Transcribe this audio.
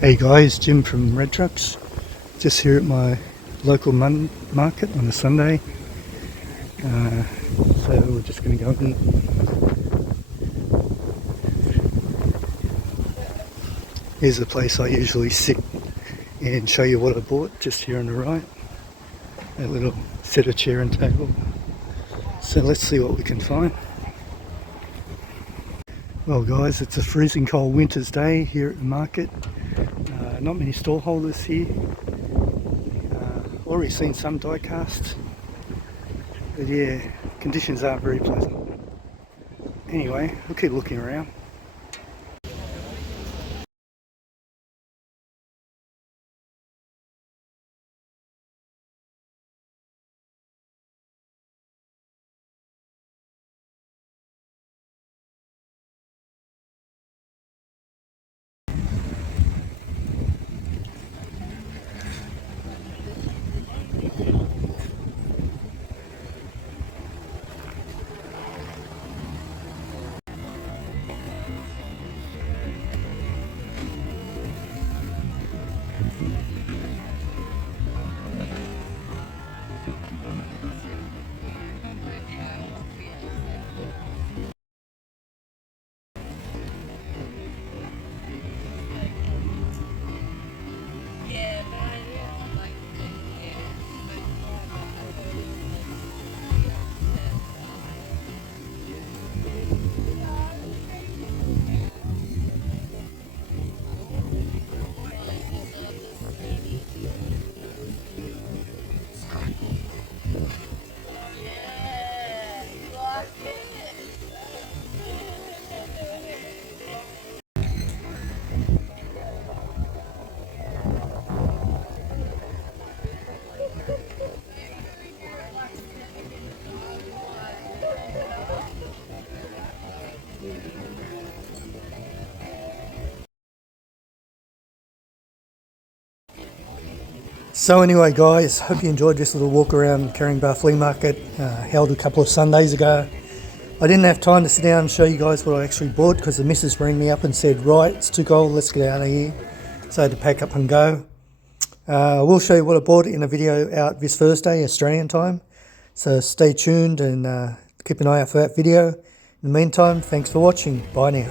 Hey guys, Jim from Red Trucks. Just here at my local market on a Sunday. So we're just going to go in. Here's the place I usually sit and show you what I bought, just here on the right. A little set of chair and table. So let's see what we can find. Well guys, it's a freezing cold winter's day here at the market. Not many stall holders here. Already seen some die casts, but yeah, conditions aren't very pleasant. Anyway, we'll keep looking around. So anyway guys, hope you enjoyed this little walk around Caringbah Flea Market, held a couple of Sundays ago. I didn't have time to sit down and show you guys what I actually bought because the missus rang me up and said, right, it's too cold, let's get out of here. So I had to pack up and go. I will show you what I bought in a video out this Thursday, Australian time. So stay tuned and keep an eye out for that video. In the meantime, thanks for watching. Bye now.